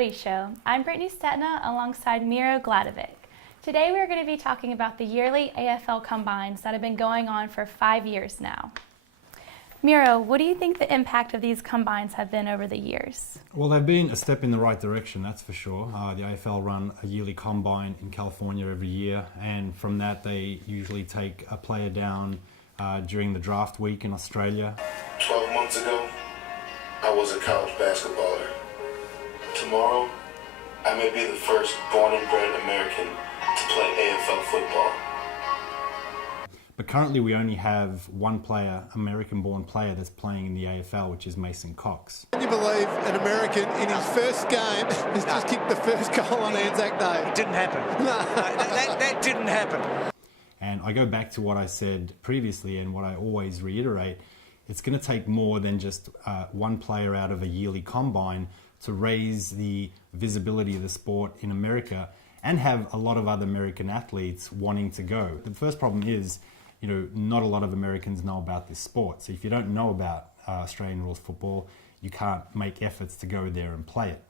Footy Show. I'm Brittani Stetina alongside Miro Gladovic. Today we're going to be talking about the yearly AFL Combines that have been going on for 5 years now. Miro, what do you think the impact of these Combines have been over the years? Well, they've been a step in the right direction, that's for sure. The AFL run a yearly Combine in California every year, and from that they usually take a player down during the draft week in Australia. 12 months ago, I was a college basketballer. Tomorrow, I may be the first born and bred American to play AFL football. But currently we only have one player, American-born player, that's playing in the AFL, which is Mason Cox. Can you believe an American in his first game has just kicked the first goal on Anzac Day? It didn't happen. That didn't happen. And I go back to what I said previously and what I always reiterate. It's going to take more than just one player out of a yearly combine to raise the visibility of the sport in America and have a lot of other American athletes wanting to go. The first problem is, not a lot of Americans know about this sport. So if you don't know about Australian rules football, you can't make efforts to go there and play it.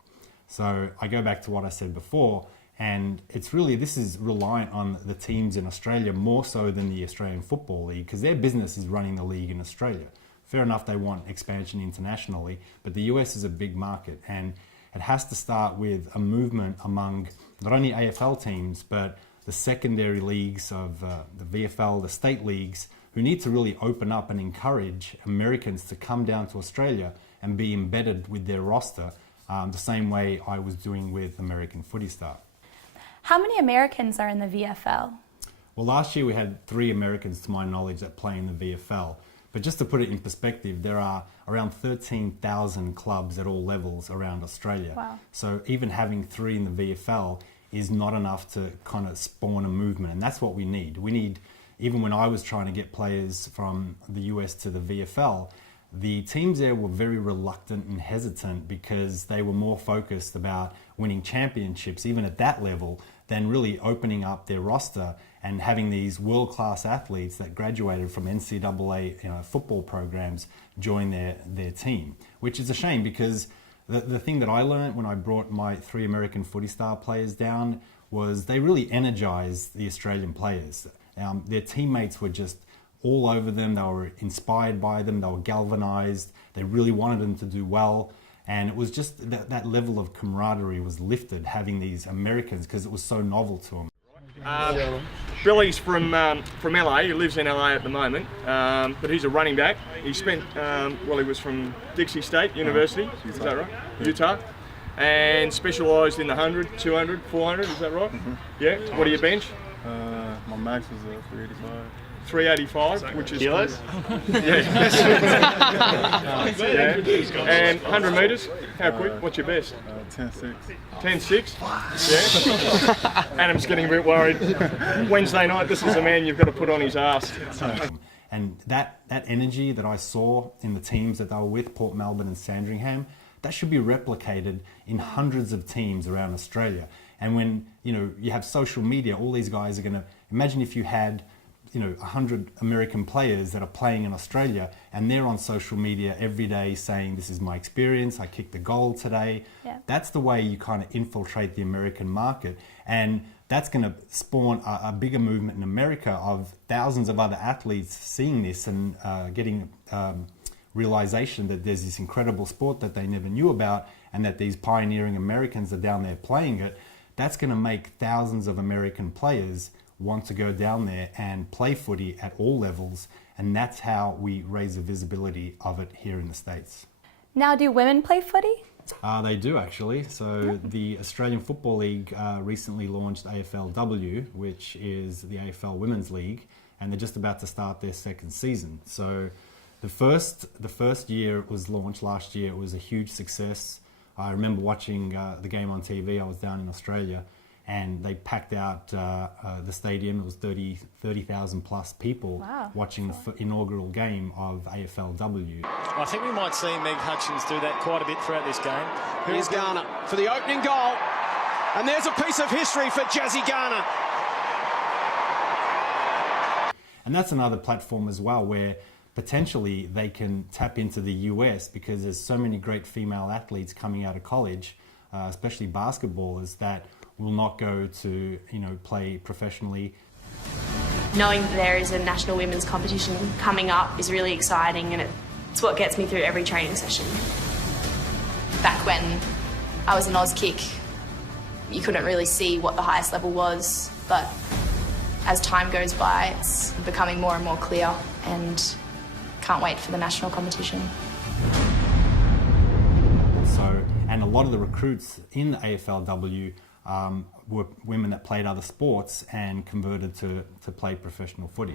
So I go back to what I said before, and this is reliant on the teams in Australia more so than the Australian Football League, because their business is running the league in Australia. Fair enough, they want expansion internationally, but the US is a big market, and it has to start with a movement among not only AFL teams, but the secondary leagues of the VFL, the state leagues, who need to really open up and encourage Americans to come down to Australia and be embedded with their roster, the same way I was doing with American Footy Show. How many Americans are in the VFL? Well, last year we had 3 Americans, to my knowledge, that play in the VFL. But just to put it in perspective, there are around 13,000 clubs at all levels around Australia. Wow. So even having 3 in the VFL is not enough to kind of spawn a movement. And that's what we need. Even when I was trying to get players from the US to the VFL, the teams there were very reluctant and hesitant because they were more focused about winning championships, even at that level, than really opening up their roster and having these world-class athletes that graduated from NCAA football programs join their team, which is a shame because the thing that I learned when I brought my 3 American Footy Star players down was they really energized the Australian players. Their teammates were just all over them. They were inspired by them. They were galvanized. They really wanted them to do well. And it was just that level of camaraderie was lifted having these Americans because it was so novel to them. Billy's from LA. He lives in LA at the moment, but he's a running back. He spent, he was from Dixie State University, is that right? Utah. And specialised in the 100, 200, 400, is that right? Mm-hmm. Yeah. What do you bench? My max is 385. 385, which is kilos. Yeah. And 100 metres. How quick? What's your best? 10.6. 10.6. Yeah. Adam's getting a bit worried. Wednesday night, this is a man you've got to put on his ass. And that energy that I saw in the teams that they were with, Port Melbourne and Sandringham, that should be replicated in hundreds of teams around Australia. And when you have social media, all these guys are going to imagine if you had 100 American players that are playing in Australia and they're on social media every day saying, this is my experience, I kicked a goal today. Yeah. That's the way you kind of infiltrate the American market. And that's going to spawn a bigger movement in America of thousands of other athletes seeing this and getting realization that there's this incredible sport that they never knew about and that these pioneering Americans are down there playing it. That's going to make thousands of American players want to go down there and play footy at all levels, and that's how we raise the visibility of it here in the States. Now, do women play footy? They do actually. So the Australian Football League recently launched AFLW, which is the AFL Women's League, and they're just about to start their 2nd season. So the first year it was launched last year, it was a huge success. I remember watching the game on TV. I was down in Australia, and they packed out the stadium. It was 30,000 plus people watching the inaugural game of AFLW. I think we might see Meg Hutchins do that quite a bit throughout this game. Here's Garner for the opening goal. And there's a piece of history for Jazzy Garner. And that's another platform as well where potentially they can tap into the US because there's so many great female athletes coming out of college especially basketballers, that will not go to play professionally. Knowing that there is a national women's competition coming up is really exciting, and it's what gets me through every training session. Back when I was an Oz kick, you couldn't really see what the highest level was, but as time goes by, it's becoming more and more clear, and can't wait for the national competition. So, and a lot of the recruits in the AFLW were women that played other sports and converted to play professional footy.